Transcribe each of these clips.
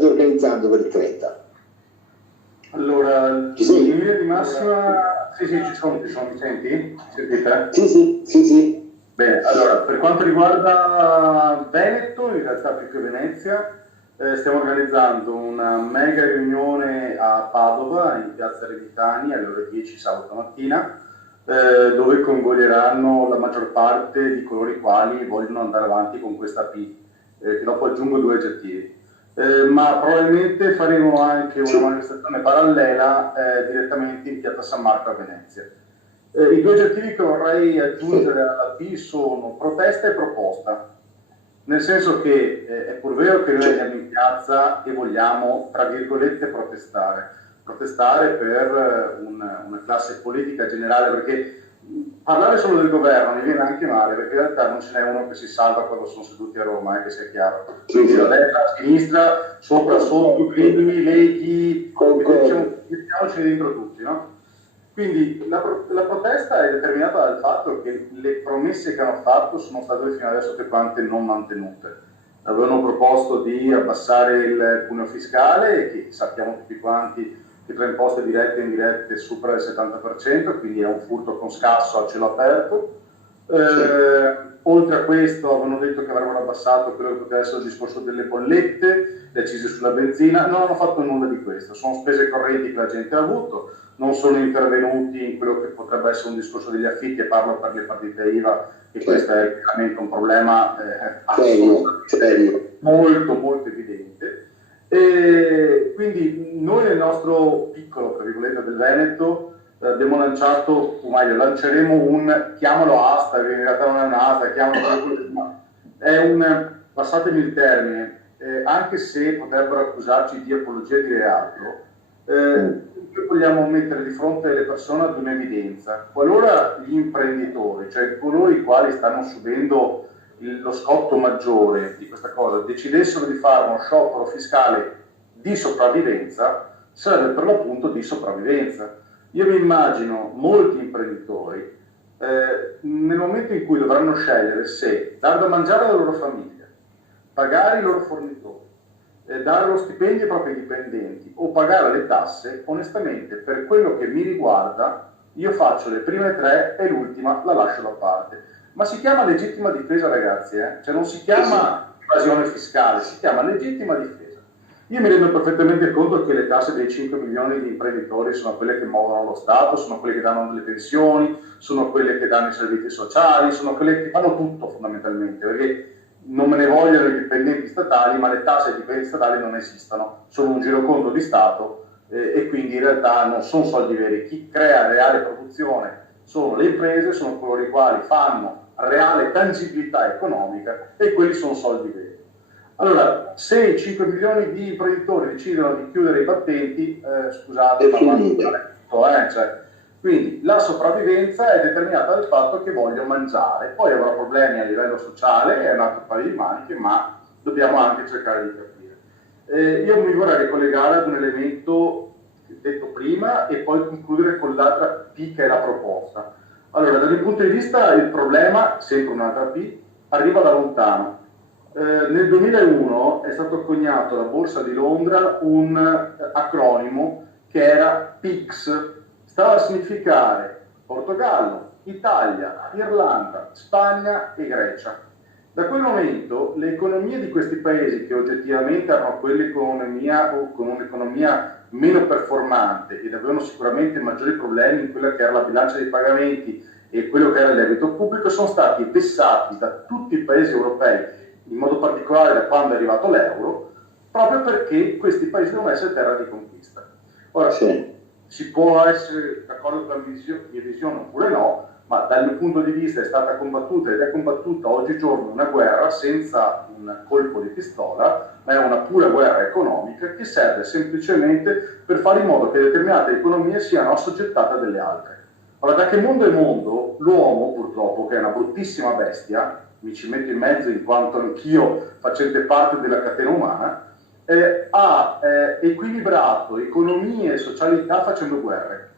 state organizzando per il 30? Allora, in linea di massima, sì, ci sono, mi senti? Sentite? Sì. Bene, allora, per quanto riguarda Veneto, in realtà più che Venezia, stiamo organizzando una mega riunione a Padova, in piazza Revitani, alle ore 10 sabato mattina, dove coinvolgeranno la maggior parte di coloro i quali vogliono andare avanti con questa P, che dopo aggiungo 2 aggettivi. Ma probabilmente faremo anche una manifestazione parallela direttamente in piazza San Marco a Venezia. I 2 aggettivi che vorrei aggiungere alla P sono protesta e proposta, nel senso che è pur vero che noi andiamo in piazza e vogliamo, tra virgolette, protestare per una classe politica generale, perché parlare solo del governo mi viene anche male, perché in realtà non ce n'è uno che si salva quando sono seduti a Roma, che sia chiaro. Quindi la destra, la sinistra, sopra, sotto, credimi, leghi, mettiamoci dentro tutti, no? Quindi la protesta è determinata dal fatto che le promesse che hanno fatto sono state fino adesso tutte quante non mantenute. Avevano proposto di abbassare il cuneo fiscale, che sappiamo tutti quanti che tra imposte dirette e indirette supera il 70%, quindi è un furto con scasso a cielo aperto. Oltre a questo avevano detto che avrebbero abbassato quello che poteva essere il discorso delle bollette, le accise sulla benzina, non hanno fatto nulla di questo, sono spese correnti che la gente ha avuto, non sono intervenuti in quello che potrebbe essere un discorso degli affitti, e parlo per le partite IVA, e questo è veramente un problema assolutamente molto evidente. E quindi noi nel nostro piccolo, tra virgolette, del Veneto, abbiamo lanciato, o meglio, lanceremo un, chiamalo hashtag, in realtà non è un hashtag, chiamalo, è un, passatemi il termine, anche se potrebbero accusarci di apologia di reato, noi vogliamo mettere di fronte alle persone ad un'evidenza. Qualora gli imprenditori, cioè coloro i quali stanno subendo lo scotto maggiore di questa cosa, decidessero di fare uno sciopero fiscale di sopravvivenza, sarebbe per l'appunto di sopravvivenza. Io mi immagino molti imprenditori nel momento in cui dovranno scegliere se dare da mangiare alla loro famiglia, pagare i loro fornitori, dare lo stipendio ai propri dipendenti o pagare le tasse, onestamente per quello che mi riguarda io faccio le prime 3 e l'ultima la lascio da parte. Ma si chiama legittima difesa, ragazzi, cioè non si chiama evasione fiscale, si chiama legittima difesa. Io mi rendo perfettamente conto che le tasse dei 5 milioni di imprenditori sono quelle che muovono lo Stato, sono quelle che danno delle pensioni, sono quelle che danno i servizi sociali, sono quelle che fanno tutto fondamentalmente, perché non me ne vogliono i dipendenti statali, ma le tasse ai dipendenti statali non esistono, sono un giroconto di Stato e quindi in realtà non sono soldi veri. Chi crea reale produzione sono le imprese, sono coloro i quali fanno reale tangibilità economica e quelli sono soldi veri. Allora, se i 5 milioni di imprenditori decidono di chiudere i battenti, scusate, ma quindi la sopravvivenza è determinata dal fatto che voglio mangiare, poi avrò problemi a livello sociale, è un altro paio di maniche, ma dobbiamo anche cercare di capire. Io mi vorrei ricollegare ad un elemento detto prima e poi concludere con l'altra P che è la proposta. Allora, dal mio punto di vista il problema, sempre un'altra P, arriva da lontano. Nel 2001 è stato coniato alla Borsa di Londra un acronimo che era PIGS, stava a significare Portogallo, Italia, Irlanda, Spagna e Grecia. Da quel momento le economie di questi paesi, che oggettivamente erano quelli con un'economia meno performante ed avevano sicuramente maggiori problemi in quella che era la bilancia dei pagamenti e quello che era il debito pubblico, sono stati vessati da tutti i paesi europei, in modo particolare da quando è arrivato l'euro, proprio perché questi paesi devono essere terra di conquista. Ora, si può essere d'accordo con la mia visione oppure no, ma dal mio punto di vista è stata combattuta ed è combattuta oggigiorno una guerra senza un colpo di pistola, ma è una pura guerra economica che serve semplicemente per fare in modo che determinate economie siano assoggettate a delle altre. Ora, da che mondo è mondo, l'uomo purtroppo, che è una bruttissima bestia, mi ci metto in mezzo in quanto anch'io facente parte della catena umana, ha equilibrato economie e socialità facendo guerre.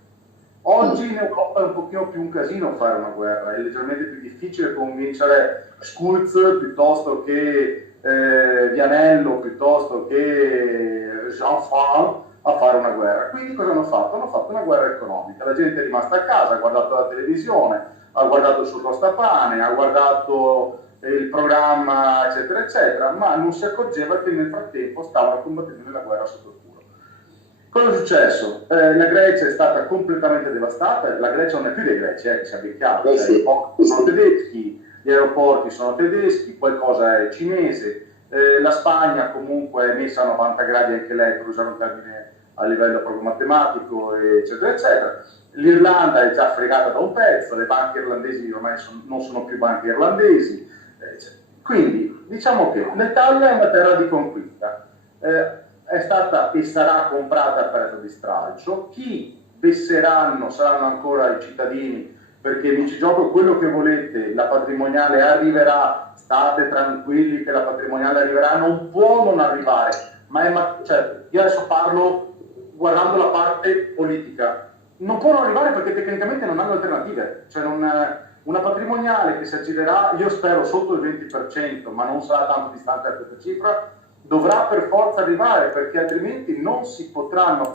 Oggi in Europa è un pochino più un casino fare una guerra, è leggermente più difficile convincere Schulz piuttosto che Vianello, piuttosto che enfant a fare una guerra. Quindi cosa hanno fatto? Hanno fatto una guerra economica. La gente è rimasta a casa, ha guardato la televisione, ha guardato il suo tostapane, ha guardato il programma, eccetera, eccetera, ma non si accorgeva che nel frattempo stavano combattendo nella guerra sotto il culo. Cosa è successo? La Grecia è stata completamente devastata, la Grecia non è più dei greci, che sia ben chiaro, Sì. i porti sono tedeschi, gli aeroporti sono tedeschi, poi cosa è cinese, la Spagna comunque è messa a 90 gradi anche lei, per usare un termine a livello proprio matematico, eccetera, eccetera. L'Irlanda è già fregata da un pezzo, le banche irlandesi ormai non sono più banche irlandesi, quindi diciamo che l'Italia è una terra di conquista, è stata e sarà comprata a prezzo di stralcio. Chi vesseranno saranno ancora i cittadini, perché amici gioco quello che volete, la patrimoniale arriverà, state tranquilli che la patrimoniale arriverà, non può non arrivare, cioè, io adesso parlo guardando la parte politica, non può non arrivare perché tecnicamente non hanno alternative, cioè una patrimoniale che si aggirerà, io spero sotto il 20%, ma non sarà tanto distante da questa cifra, dovrà per forza arrivare, perché altrimenti non si potranno